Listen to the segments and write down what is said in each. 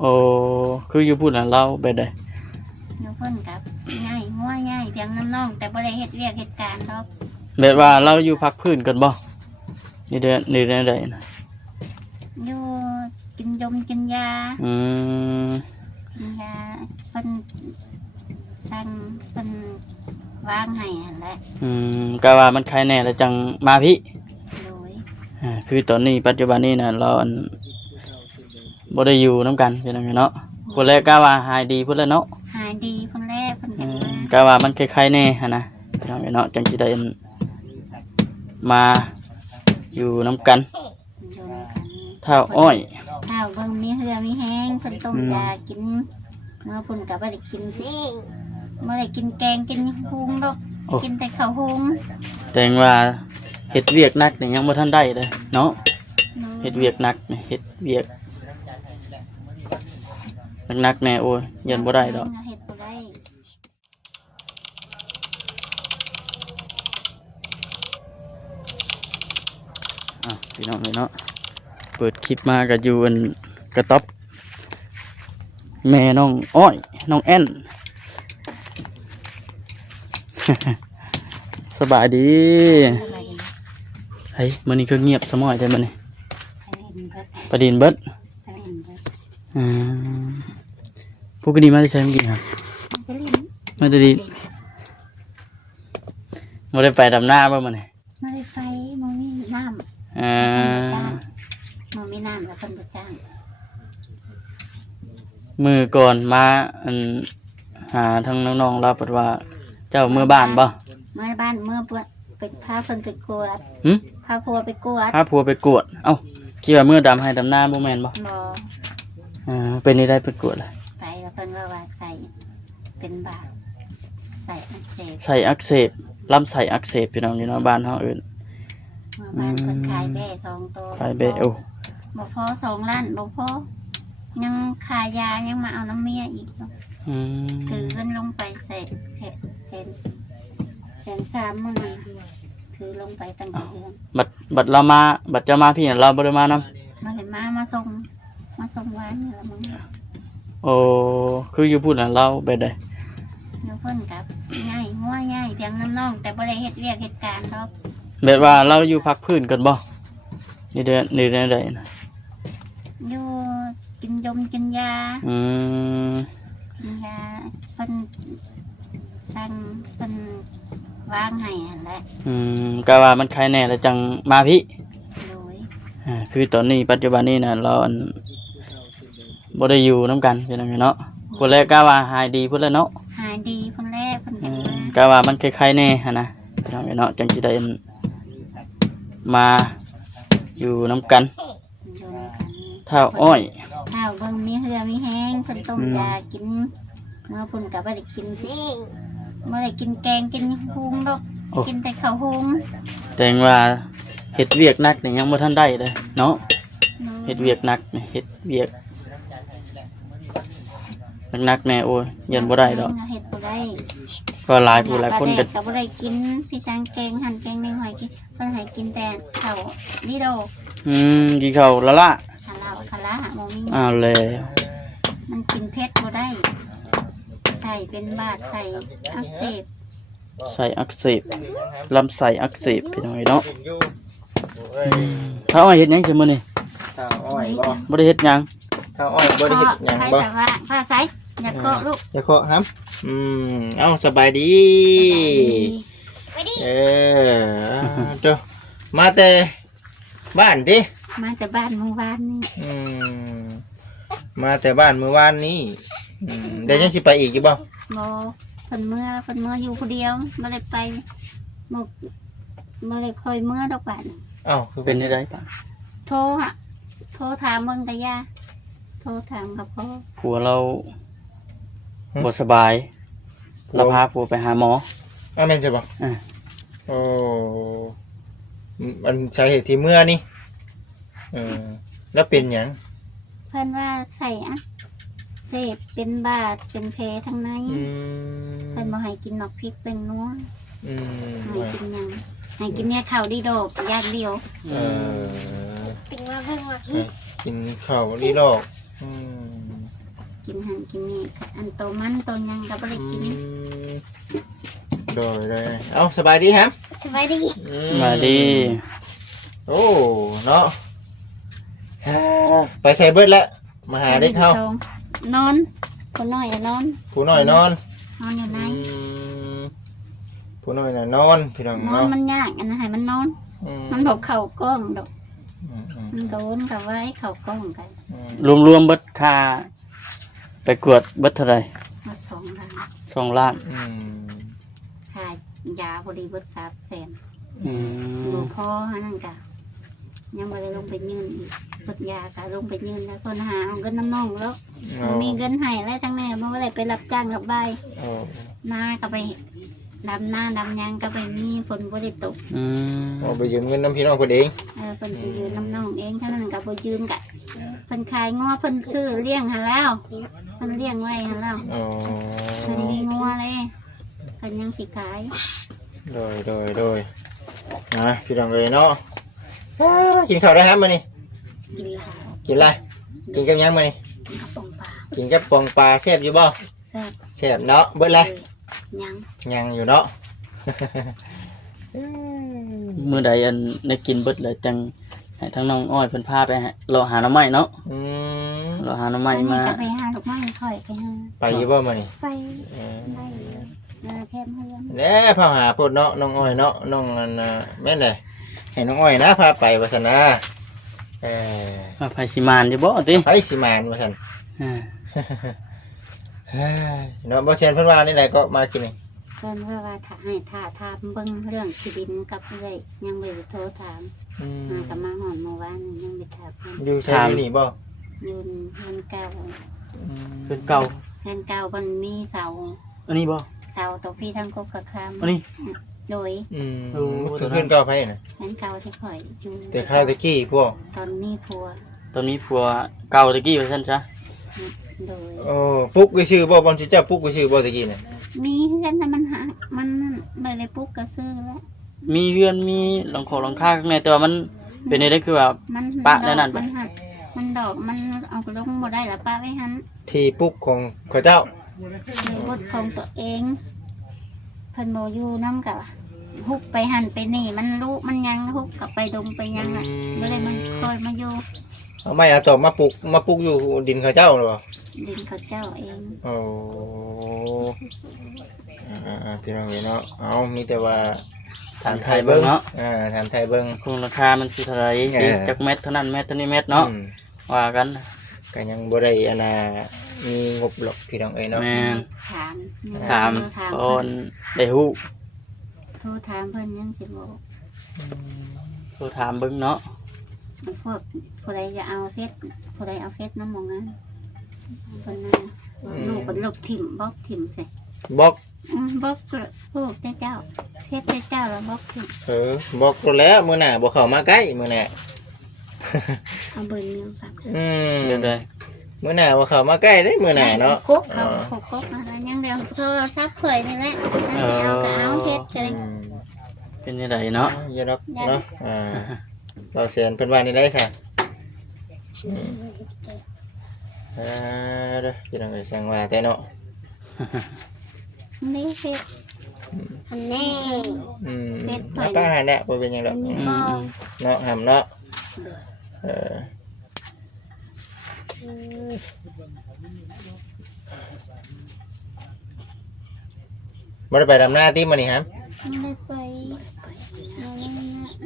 โอ้คืออยู่พูดน่ะเราไปได้อยู่เพิ่นกับง่ายงัวง่ายเพียงน้องๆแต่บ่ได้เฮ็ดเวียกเฮ็ดการดอกแบบว่าเราอยู่พักพื้นกันบ่นี่เดือนใดนะอยู่กินยมกินยาอืมกินยาเพิ่นสั่งเพิ่นวางให้หั่นแหละก็ว่ามันใครแน่แล้วจังมาพี่โดยคือตอนนี้ปัจจุบันนี้น่ะเราบ่ได้อยู่นํกันพี่น้องเนาะผู้แรกก็ว่าหายดีพุ่นแล้วเนาะหายดีคนแรกเพิ่นจังว่าก็ว่ามันคล้ายๆแน่หั่นนะพี่น้องเนาะจังสิได้มาอยู่นํกันอยู่นำกันเท่าอ้อยข้าวเบิ่งมีเหือมีแห้งเพิ่นต้มยากินเมื่อเพิ่นก็บ่ได้กินบ่ได้กินแกงกินหุงดอกกินแต่ข้าวหุงแต่ว่าเฮ็ดเวียกหนักนี่ยังบ่ทันได้เลยเนาะเฮ็ดเวียกหนักนี่เฮ็ดเวียกหนักๆแน่โอ้ยยันบ่ได้ดอกเฮ็ดบ่ได้พี่น้องเนาะเปิดคลิปมาก็อยู่อันกระต๊อบแม่น้องอ้อยน้องแอนสบายดีเฮ้ยมื้อนี้คือเงียบสมอยแต่มื้อนี้ประดินเบิดพวกนี้มาได้ใช้เมื่อกี้ครับมาได้ดีมาได้ไปดำหน้าบ้างมื้อนี้มาได้ไฟบ่มีน้ำบ่มีน้ำแล้วเพิ่นบ่จ้างมือก่อนมาหาทั้งน้องๆเราเปิดว่าเจ้ามือบ้านบ่เมื่อบ้านเมื่อไปพาเพิ่นไปกวดพาผัวไปกวดพาผัวไปกวดเอ้าคิดว่ามือดำให้ดำหน้าบ่แม่นบ่เป็นนี่ได้ไปกวดเลยไปแล้วเพิ่นว่าใส่เป็นบาดใส่อักเสบลำไส้อักเสบพี่น้องนี่เนาะบ้านเฮาเอิ้นบ้านเพิ่นขายแบ่2ตัวขายแบ่โอ้บ่พอ2 ล้านบ่พอยังขายยายังมาเอาน้ำเมียอีกถือเงินลงไปเศษ3มื้อนั้นถือลงไปตั้งแต่เดือนบัดเรามาบัดจะมาพี่เราบ่ได้มานำบ่ได้มาส่งวานนี่ล่ะมึงโอ้คืออยู่พูดน่ะเราไปได้อยู่เพิ่นกับง่ายงัวง่ายเพียงน้องๆแต่บ่ได้เฮ็ดเวียกเฮ็ดการดอกแบบว่าเราอยู่พักพื้นกันบ่นี่เดือนใดนะอยู่กินยมกินยากินยาเพิ่นสั่งเพิ่นวางให้หั่นแหละก็ว่ามันใครแน่แล้วจังมาพี่โดยคือตอนนี้ปัจจุบันนี้น่ะเราบ่ได้อยู่นํกันพี่น้องเนาะผู้แรกก็ว่าหายดีพุ่นแล้วเนาะหายดีคนแรกเพิ่นจังว่าก็ว่ามันคล้ายๆแน่หั่นนะพี่น้องเนาะจังสิได้มาอยู่นํกันเท่าอ้อยข้าวเบิ่งมีเหือมีแห้งเพิ่นต้มยากินเมื่อเพิ่นก็บ่ได้กินบ่ได้กินแกงกินหุงดอกกินแต่ข้าวหุงแต่ว่าเฮ็ดเวียกหนักนี่ยังบ่ทันได้เลยเนาะเฮ็ดเวียกหนักนี่เฮ็ดเวียกหนักๆแน่โอ้ยยันบ่ได้ดอกเฮ็ดบ่ได้ก็หลายคนก็บ่ได้กินพี่ช้างแกงหั่นแกงในหอยกินเพิ่นให้กินแต่ข้าวนี่ดอกกินข้าวละละคาราบ่มีแล้วมันกินเผ็ดบ่ได้ใส่เป็นบาดใส่อักเสบลำไส้อักเสบพี่น้องเนาะถ้าอ้อยเฮ็ดหยังซิมื้อนี้ถ้าอ้อยบ่ได้เฮ็ดหยังถ้าอ้อยบ่ได้เฮ็ดหยังบ่พาใส่อย่าเคาะลูกอย่าเคาะครับเอ้าสบายดีเจ้ามาแต่บ้านดิมาแต่บ้านเมื่อวานนี่มาแต่บ้านเมื่อวานนี้เดี๋ยวยังสิไปอีกอยู่บ่เพิ่นเมื่ออยู่คนเดียวบ่ได้ไปบ่ได้คอยเมื่อดอกบาดอ้าวคือเป็นได้ป่ะโทรถามเบิ่งแต่ย่าโทรถามกับพ่อผัวเราบ่สบายเราพาผัวไปหาหมอแม่นใช่ป่ะโอ้มันสาเหตุที่เมื่อนี่แล้วเป็นหยังเพิ่นว่าใส่เสพเป็นบาดเป็นแผลทั้งในเพิ่นบ่ให้กินนอกพริกเป็นนัวให้กินหยังให้กินเนี่ยข้าวดีดอกอย่างเดียวกินข้าวดีดอก กินหันกินนี่อันโตมันโตยังก็บ่ได้กิน โดยเลยเอาสบายดีครับ สบายดี มาดี โอ้เนาะไปใส่เบิดแล้วมาหาเด็กเฮาน อนคนน้อยอะนอน ผู้น้อยนอน นอนอยู่ไหน ผู้น้อยน่ะนอนพี่น้อง นอน เนาะ มันยากอันนั้นให้มันนอน มันบอกเข่ากล้องดอกมันก็วนกับว่าให้เข่ากล้องกัน รวมๆเบิดค่าไปกวดเบิดเท่าไหร่ มา2 ล้าน 2 ล้าน ค่ายาบริเวณ300,000 อืม หลวงพ่ออันนั้นกะยังไม่ได้ลงไปยืนอีกปดยากะลงไปยืนแล้วคนหาเอาเงินน้ำนองแล้วมีเงินให้แล้วทั้งแม่เมื่อไรไปรับจ้างกับใบนาก็ไปดำหน้าดำยางก็ไปมีฝนบริตก อืม เอาไปยืมเงินน้ำพี่น้องคนเอง เพิ่นซื้อน้ำนองเองเท่านั้นกับบยืมกะเพิ่นขายง้อเพิ่นซื้อเลี้ยงหาแล้วเพิ่นเลี้ยงไว้หาแล้วเพิ่นมีง้อเลยเพิ่นยังสิขาย โดยนะพี่น้องเลยเนาะกินข้าวได้ครับมื้อนี้ กินข้าว กินอะไรกินกับหยังมื้อนี้ กระป๋องปลา กินกับปองปลาแซ่บอยู่บ่ แซ่บ แซ่บเนาะเบิดเลย ยัง ยังอยู่เนาะ มื้อใดอันได้กินเบิดเลยจังให้ทั้งน้องอ้อยเพิ่นพาไปให้เลาะหาหน่อไม้เนาะเลาะหาหน่อไม้ อันนี้ มา จะไปหาลูกไม้ค่อยไปหา ไปอยู่บ่มื้อนี้ ไปได้แค่เพื่อน แหน่พาหาพูดเนาะน้องอ้อยเนาะน้องอันแม่นเลยให้น้องอ้อยนะพาไปว่าซั่นนะว่าไผสิมานอยู่บ่ติ ไปสิมานว่าซั่น อ่า เนาะบ่เซียนเพิ่นว่านี่แหละก็มากินนี่ เพื่อนว่าถ่ายให้ถามเบิ้งเรื่องที่ดินกับเลยยังไม่ได้โทรถามกับมาหอนเมื่อวานยังไม่ถามเพิ่น อยู่ใช่นี่บ่ ยืนเงินเก่า เพิ่นเก่า เงินเก่ามันมีเสา อันนี้บ่ เสาตัวพี่ทั้งกบกับค อันนี้ ำโดย คือขึ้นก็ไปน่ะ เงินเก่าที่ข่อยอยู่ แต่ข้าวตะกี้พวก ตอนนี้พัว ตอนนี้ผัวเก่าตะกี้ว่าซั่นซะ โดย โอ้ปุ๊กไปชื่อบ่บ่สิเจ้าปุ๊กไปชื่อบ่ตะกี้น่ะ มีเพื่อนแต่มันหามันไม่ได้ปุ๊กกระซื้อแล้ว มีเรือนมีหลังคาข้างในแต่ว่ามันเป็นได้คือว่า มัน ปะได้นั่นปะ มันหักมันดอกมันเอาลงบ่ได้ละป้าไว้หัน ที่ปุ๊กของข้าเจ้า ในบทของตัวเองเพิ่นโมอยู่น้ำกับฮุบไปหันไปนี่มันรู้มันยังฮุบกลับไปดงไปยังอ่ะก็เลยมันคอยมาอยู่ เอาไม้เอาตอกมาปลูกอยู่ดินข้าเจ้าหรือเปล่า ดินเขาเจ้าเอง โอ้พี่น้องเนาะเอามีแต่ว่าถามไทยเบิ่ง เนาะ ถามไทยเบิ่ง คงราคามันคือเท่าไหร่จักเม็ดเท่านั้นเม็ดเท่านี้เม็ดเนาะว่ากัน ก็ยังบ่ได้อันน่ะมีงบหรอกพี่น้องเอ้ยเนาะ แม่น ถาม ถาม ถาม ตอนได้ฮู้ โทรถามเพิ่นยังสิบอก โทรถามเบิ่งเนาะ พวกผู้ใดจะเอาเฟซผู้ใดเอาเฟซน้ำมองงั้นคนนั้นลูกเป็นลูกถิ่มบล็อกถิ่มสิ บล็อก บล็อกลูกเจ้าเฟซเจ้าแล้วบล็อกถิ่ม บล็อกตัวแล้วมื้อหน้าบ่เข้ามาใกล้มื้อหน้า เอาเบอร์เมลสัก เรียบร้อย มื้อหน้าบ่เข้ามาใกล้เด้มื้อหน้าเนาะ คุกเขาคุกอะไรยังเดียวโทรศัพท์เผยนี่แหละนั่นสิเอาก็เอาเฮ็ดจะได้ เป็นจังไดเนาะ อย่าดอกเนาะเราเสียนเพิ่นว่านี่ได้ซะเด้อพี่น้องเอ้ยสั่งว่าแต่เนาะ นี่เฮ็ดอันนี้ ป้าหาแน่บ่เป็นหยังดอก มีบอล เนาะหำเนาะบ่ได้ไปดำหน้าติมื้อนี้ครับ ไม่ได้ไป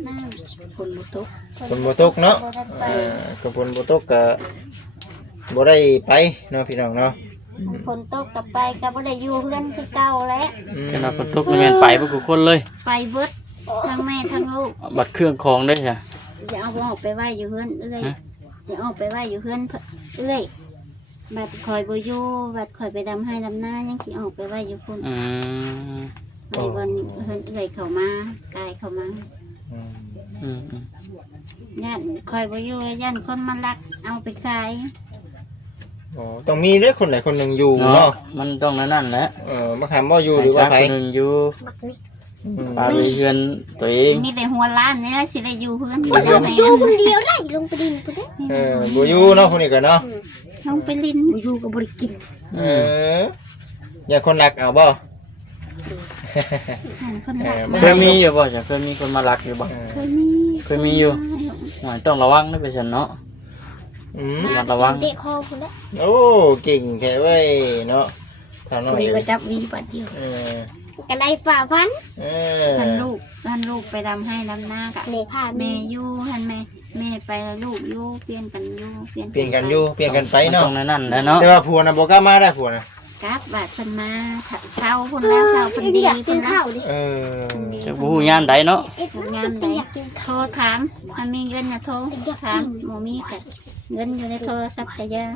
น้ำฝนบุตุก ฝนบ่ตกเนาะก็ฝนบ่ตกก็บ่ได้ไปเนาะพี่น้องเนาะ ฝนตกกับไปก็บ่ได้อยู่เพื่อนคือเก่าแล้ว ขนาดฝนตกนี่แม่นไปบ่ทุกคนเลย ไปเบิดทั้งแม่ทั้งลูก บัตรเครื่องของได้จ้ะ จะเอาออกไปไว้อยู่เพื่อนเอ้ยจะออกไปไว้อยู่เพื่อนเอ้ยบัดคอยบ่อยู่บัดคอยไปดำให้ดำหน้ายังสิออกไปไว้อยู่พุ่น ไปวันเฮือนเอื่อยเข้ามากายเข้ามาย่านคอยบ่อยู่ย่านคนมาลักเอาไปขาย ต้องมีเด้อคนไหนคนหนึ่งอยู่ เนาะ เนาะ มันต้องนั่นแหละ มาถามบ่อยู่หรือว่าไผ คนหนึ่งอยู่ปลาไปเฮือนตัวเอง มีแต่หัวล้านนี่แหละสิได้อยู่เพื่อน อยู่คนเดียวได้ลงไปดินไปได้ บ่อยู่เนาะคนนี้ก็เนาะ หั ลงไปลิ้น บ่อยู่ก็บ่ได้กิน อย่าคนรักเอาบ่ หันคนรัก เคยมีอยู่บ่จ้ะเคยมีคนมารักอยู่บ่ เคยมี อยู่หมายต้องระวังนะไปฉันเนาะ ระวัง เตะคอคุณละ โอ้เก่งแท้เว้ยเนาะทางน้ ค อง น เอ นี้ ว ก็จับวีบาดเดียว กะไลฝ่าฟัน เอ ท่านลูกไปดำให้ดำหน้ากะ แม่พา แม่อยู่ท่านแม่ไปแล้วลูกอยู่เปลี่ยนกันอยู่ เปลี่ยนกันอยู่เปลี่ยนกันไปเนาะ ตรงนั้นแหละเนาะ แต่ว่าผัวน่ะบ่กล้ามาได้ผัวน่ะ กราบบาดเพิ่นมาเศร้าคนแล้วเศร้าคนดี อยาก ค กิน นละ ข้าวดิ เออ จะบ่ฮู้ยามใดเนาะ งานใด อยากกิน โทรถามถ้ามีเงินน่ะโทรถามบ่มีก็เงินอยู่ในโทรศัพท์ก็อย่า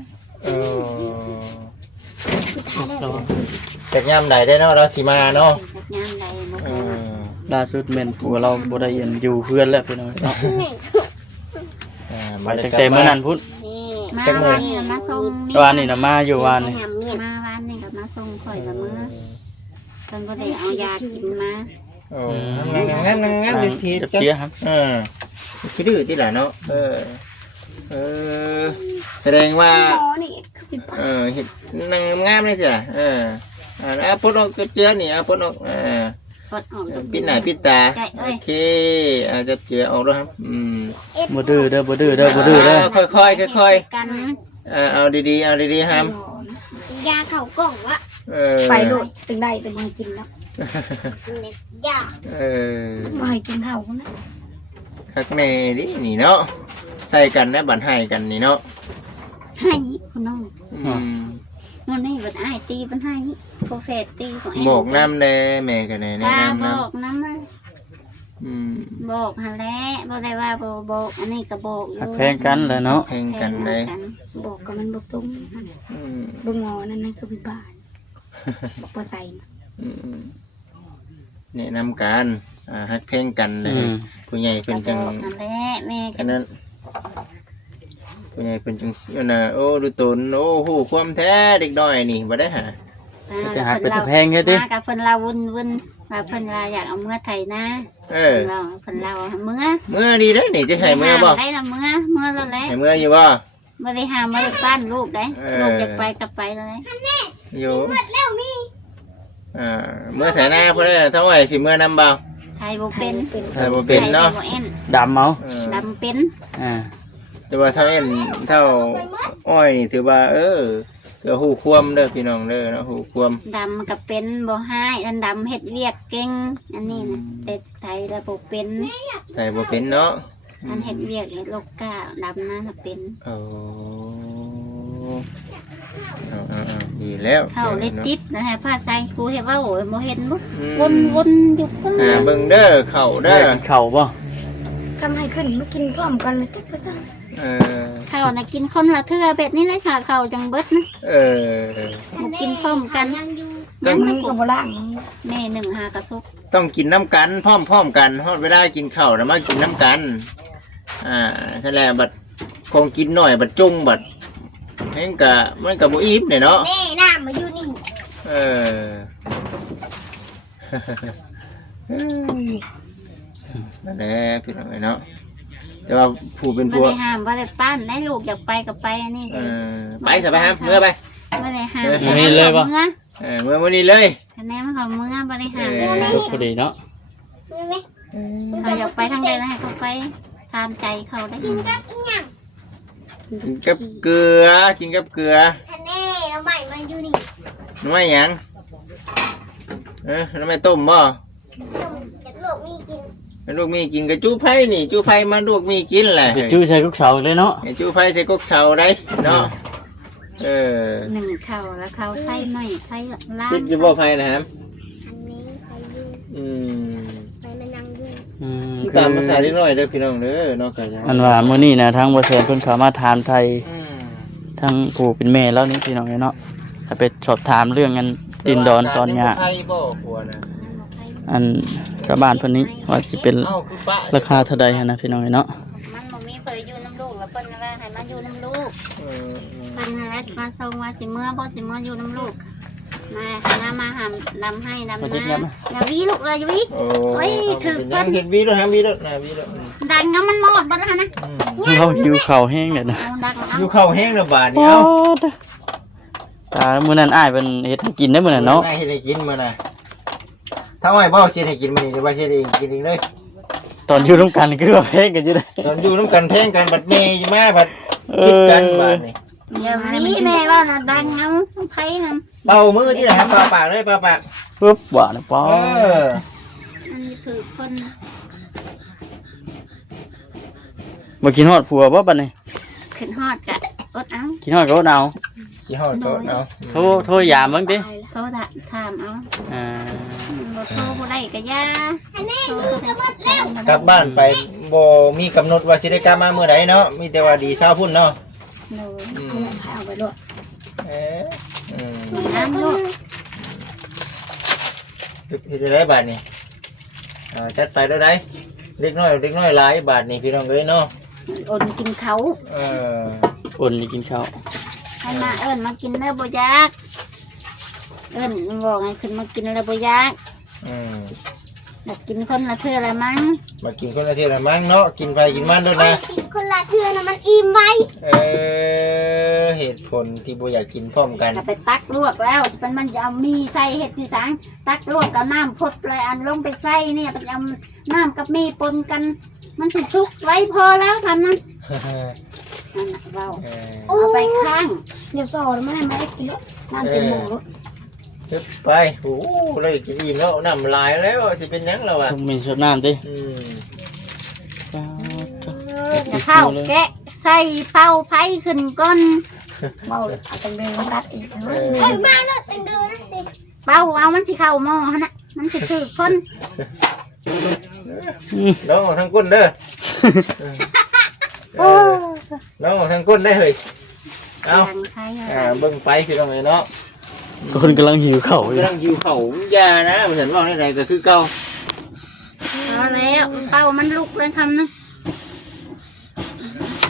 เออ สุดท้ายแล้ว จากยามใดได้เนาะเราสิมาเนาะ งานใดบ่ เอ ฮู้ อ ล่าสุดแม่นผัวเราบ่ได้เห็นอยู่เพื่อนแล้วพี่น้องเนาะ ไปตั้งแต่มื้อนั้นพุ่น นี่ มาวันนี้มาส่ง วานนี่น่ะมาอยู่วานนี่ มาวันนี้ก็มาส่งข่อยละมื้อเพิ่นบ่ได้เอายากินมา โอ้งามที จับเจี๊ยครับ คิดดื้อที่ล่ะเนาะแสดงว่า หมอนี่คือเป็นบ้า เห็ดนางงามเลยสิล่ะปลดออกจับเจือนี่ปลดออก กดออก ปิดหน้าปิดตา ใจเอ้ โอย เคจับเจือออกแล้วครับ บ่ดื้อเด้อบ่ดื้อเด้อบ่ดื้อเด้อ ค่อยๆ กัน เอาดีๆเอาดีๆห้าม ยาเข้ากล่องวะ ไป โดดถึงได้เป็นมากินแล้วยามาให้กินข้าวนะ คักแน่ดินี่เนาะใส่กันนะบัดให้กันนี่เนาะ ให้คุณน้องนั่นนี่บัดอ้ายตีบัดให้โปรเฟสตีของเอ็ บอกน้ำแน่แม่กันแน่แนะ ตาน ำ บ น้ อกน้ำนะ ำ บอกหันแหล้วบอกได้ว่าบอกอันนี้ก็บอกอยู่ หักแพงกันแหล้วเนาะ แข่งกันเลย บอกกับมันบอกตรงเบิ่งหมอนั่นคือเป็นบ้าบอกว่าใส่ แนะนำกันฮักเพลงกันเลยผู้ใหญ่ ก็ เป็น บ จัง อกหันแหล้วแม่ อันนั้นผู้ใหญ่เป็นจังโอ้ดูตนโอ้โหความแท้เด็กน้อยนี่บ่ได้หา จะหักเป็นตะแพงแค่ติ มากับเพิ่นเราวุ่นว่าเพิ่นเราอยากเอาเมื่อไทยนะ เออ เพิ่นเราเมื่อ เมื่อดีได้นี่จะให้เมื่อบ่ ได้ละเมื่อแล้วแหละ ให้เมื่ออยู่บ่ บ่ได้หามบ่ได้ปั้นลูกได้ลูกจะไปก็ไปเลย อยู่เมื่อแถวหน้าเพื่อนเท่าไหร่สิเมื่อนำเบา ไทยบ่เป็น แต่บ่เป็นเนาะ ไทยบ่แอน ดำเอา ดำเป็น จะว่าเท่าเอ็นเท่าอ้อยนี่ถือว่าถือหูความเด้อพี่น้องเด้อเนาะหูความ ดำก็เป็นบ่ให้อันดำเฮ็ดเวียกเก่งอันนี้นะแต่ไทยแล้วบ่เป็น แต่บ่เป็นเนาะ อันเฮ็ดเวียกเฮ็ดโลกก้าดำนั่นน่ะเป็น โอ้ดีแล้ว เขาเลยติดนะฮะผ้าใส่กูเฮ็ดว่าโอ้ยบ่เห็นบ่วนอยู่คน เบิ่งเด้อเข่า เด้ เด้ อ อ กินข้าวบ่ ทำให้ขึ้นมากินพร้อมกันเลยจักประจัง เขาน่ะกินคนละเทื่อแบบนี้เลยค่ะเขาจังเบิดนะบ่กินพร้อมกันยัง มือกับล่าง แม่หนึ่งหากระซุก ต้องกินน้ำกันพร้อมกันฮอดเวลากินข้าวแล้วมากินน้ำกันใช่แล้วบัดคงกินหน่อยบัดจุ้งบัดแม่งกะมันกะบ่อิ่มเนี่ยเนาะ แม่น้ำมาอยู่นี่ นั่นแหละพี่น้องเนาะแต่ว่าผู้เป็น บ่ ผัว ได้ห้ามบ่ได้ปั้นได้ลูกอยากไปก็ไปอันนี้ ไปซะไปฮะเมื่อไป บ่ได้ห้าม เมื่อวันนี้เลย คะแนนมันของมื้อบ่ได้ห้าม ลูกพอดีเนาะ มีไหม เขาอยากไปทางใดนะให้เขาไปตามใจเขาได้ กินกับอีหยัง กินกับเกลือกินกับเกลือ ท่านแน่เราใหม่มาอยู่นี่ น้ำไม่หยังน้ำไม่ต้มบ่ ต้มจากโลกมีกิน ลูกมีกินกับจู้ไผ่นี่จู้ไผ่มาลูกมีกินแหละ ไปจู้ใส่กุกเสาเลยเนาะ จู้ไผ่ใส่ก๊กเชาได้เนาะ หนึ่งเขาแล้วเขาใส่หน่อยใส่ล่าง คิดจะบ่ไผ่นะครับ อันนี้ไปอยู่ ไปมันยังอยู่ ตามภาษาที่น้อยเด้อพี่น้องเด้อเนาะกัน อันว่ามื้อนี้นะทางบ่แซนเพิ่นเข้ามาถามไทยทางผู้เป็นแม่แล้วนี่พี่น้องเนาะถ้าไปสอบถามเรื่องกันดินดอนตอนเนี้ย ไผ่บ่กลัวนะ อันชาวบ้านเพิ่นนี้ว่าสิเป็นราคาเท่าใดนะพี่น้องเนาะ มันบ่มีเคยอยู่น้ำลูกแล้วเพิ่นว่าให้มาอยู่น้ำลูกเพิ่นว่ามาส่งว่าสิเมื่อบ่สิเมื่ออยู่น้ำลูก มาหำดำให้ดำ มาจิต นะ ยับนะ อย่าวิลูกเลยอย่าวิ โอ้ โอ้ยถึง เป็น เพิ่ ยัง น เห็นวีด้วยฮะวีด้วยนะวีด้วย ดังน้ำมันหมดบ่แล้วนะ เราหิวข้าวแห้งเนี่ยนะ เอาดัง อยู่เข้าแห้งแล้วบาดนี้ โอ้ เอ้า ตามื้อนั้นอ้ายเพิ่นเฮ็ดให้กินได้มื้อนั้นเนาะ ให้ได้กินมื้อน่ะถ้าไว้บ่เสียให้กินมื้อนี้หรือว่าเสียเองกินเองเลย ตอนอยู่ร่วมกันคือว่าแพ้กันอยู่เลย ตอนอยู่นำกันแพงกันบัดเมย์มาบัดคิดกันบาดนี้ อย่าวิแม่ว่าน่ะดังน้ำไผน้ำ เป่ามือที่ไหนครับปาปากเลยปาปาก ปึ๊บหวานป้อ เออ อันนี้ถือคน มากินฮอดผัวบ่บัดนี้ ขึ้นฮอดกะอดเอา กินฮอดก็อดเอา ขี้หอดโตเอา โทรยามเบิ่งติ เขาถามเอา อ่า บ่โทรบ่ได้ก็ย่าอันนี้ กลับบ้านไปบ่มีกำหนดว่าสิได้กลับมาเมื่อใดเนาะมีแต่ว่าดีเช้าพุ่นเนาะ โดย เอาไปด้วย เอ๊ะอืม น้ำลูก เฮ็ดได้บาดนี้จัดไปได้เล็กน้อยหลายบาทนี่พี่น้องเอ้ยเนาะ อดกินเขา เออ อุ่นนี่กินข้าว ให้มาเอิ้นมากินเด้อบ่ยากเอิ้นบอกให้ขึ้นมากินแล้วบ่ยาก อืม อยากกินคนละเทื่อละมั้ง มากินคนละเที่ยวละมั้งเนาะกินไปกินมันด้วยนะ กินคนละเทือนะมันอิ่มไว้ เหตุผลที่บ่อยากกินพร้อมกัน ถ้าไปตักลวกแล้วเป็นมันจะเอามีใส่เห็ดที่สังตักลวกกับน้ำพดเลยอันลงไปใส่เนี่ยมันจะเอาน้ำกับมีปนกัน มันสิสุกไว้พอแล้วทำนั้นนั่นน่ะเราเอาไปข้าง เดี๋ยวสอนมันให้มันได้กินแล้วน้ำเต็มหม้อแล้ว ตึ๊บไปโอ้โหเลยกินอิ่มแล้วน้ำลายแล้วสิเป็นหยังแล้วอ่ะ ต้องมีสดน้ำติ อืม จะเข้าแกะใส่เป้าไผ่ขึ้นก้น เบาเลยเอาตังเดินมาตัดอีก เออ มาเนาะตังเดินนะ เป้าเอามันสิเข้าหม้อหั่นน่ะมันสิถือคน น้องออกทางก้นเด้อน้องออกทางก้นได้เฮ้ยเอา ทางไผ่ เบิ่งไปพี่น้องเอ้ยเนาะ คนกำลังหิวข้าวอยู่ กำลังหิวเขายานะมันเห็นว่าในใดก็คือเก่า พอแล้วเป้ามันลุกเลยทำนะ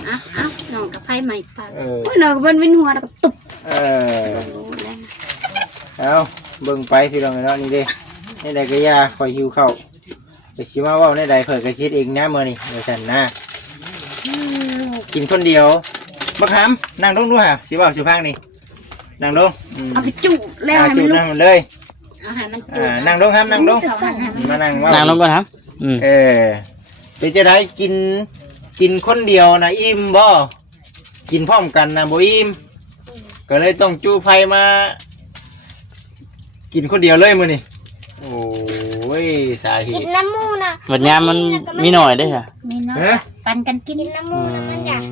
เอาน้องกับไผ่ใหม่ปาก เออ เมื่อหน่อยมันวินหัวแล้วก็ตุบ เออ รู้แล้ว เอาเบิ่งไปพี่น้องเอ้ยเนาะนี่เด้ในใดก็ยาคอยหิวเข้าไปสิมาเว่าในใดข่อยก็คิดเองนะมื้อนี้เดี๋ยวฉันนะกินคนเดียวบักหำนั่งลงดูฮะสิเว้าสิพังนี่นั่งลง เอาไปจุแล้วให้ จุ มัน ด ลุก นั่งมันเลย เอาให้มันจุด นั่งลงครับนั่งลง เขาหันให้มัน มานั่งเว้า นั่งลงก่อนครับอืม เป็นจะได้กินคนเดียวนะอิ่มบ่กินพร้อมกันนะบ่อิ่มก็เลยต้องจูไผมา กินคนเดียวเลยมื้อนี้โอ้ยสาเห กิน ตุ น้ำมูนะ วันยามมันมีหน่อยได้ค่ะ มีเนาะ เอ๊ะ ปันกันกิน กินน้ำมูนะมันอยาก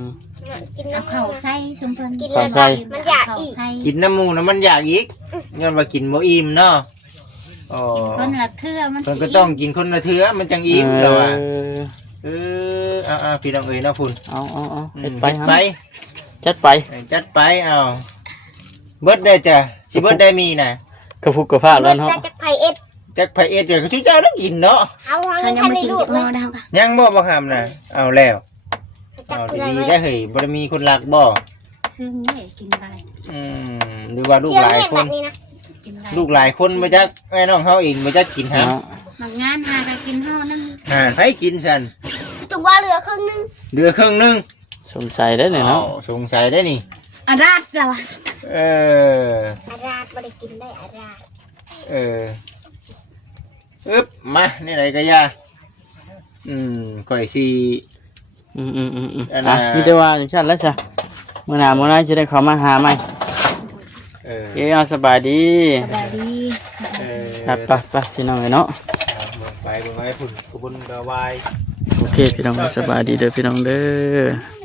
กิน เอา น้ำ เข่า มู ใส่ชุมเพิ่น กิน ข้า แล้ว ว ใส่ มันอยากอีก ใส่ กินน้ำหมูนะมันอยากอีกย้อนว่ากินบ่อิ่มเนาะอ๋อ คนละเทื่อมัน เพิ่นก็ต้องกินคนละเทื่อมันจังอิ่มแล้วอ่ะ เออ เอาพี่น้องเอ้ยเนาะพุ่น เอาเฮ็ดไป เฮ็ด ฮะ ไป จัดไป จัดไปเอาเบิดได้จ้ะสิเบิดได้มีน่ะ กระพุกกระพา เบิ แล้ว ด เนาะ จากไผ่เอ็ด จักไผเอ็ดเดี๋ยวก็ชูเจ้าต้องกินเนาะ เอาหัว เขา เงิน ยัง คัน ไม่ ใน กิน ลู จาก ก หม้อ เลย ดาวค่ะ ยังบ่บ่หำน่ะเอาแล้ว จับ เอา ผู้ใด ดีๆ ไว้ ได้เฮ้ยบ่ได้มีคนรักบ่ ซึ่งนี่กินได้ หรือว่าลูก เที่ยว หลาย เนี่ย ค แบ น บนี้นะ กินได้ ลูกหลายคนบ่จักแม่น้องเฮาเองบ่จักกินฮะ เนาะ บางงานหาไปกินห่อนั่น ไผกินซั่น ถูกว่าเหลือครึ่งนึง เหลือครึ่งนึง สงสัยได้เนี่ยเนาะ สงสัยได้นี่ อาราดเราอะ เออ อาราดไม่ได้กินได้อาราด เอออึ๊บมานี่ไหนก็ยาก่อยสิ อันน่ะ มีแต่ว่าอย่างเช่นแล้วจ้ะมื้อหน้ามื้อหน้าจะได้เข้ามาหาใหม่ เออ เอ้ยเอาสบายดี สบายดี ครับไปพี่น้องเอ้ยเนาะ เบิ่งไปพุ่นกระบุนกระวาย โอเคพี่น้องสบายดีเด้อพี่น้องเด้อ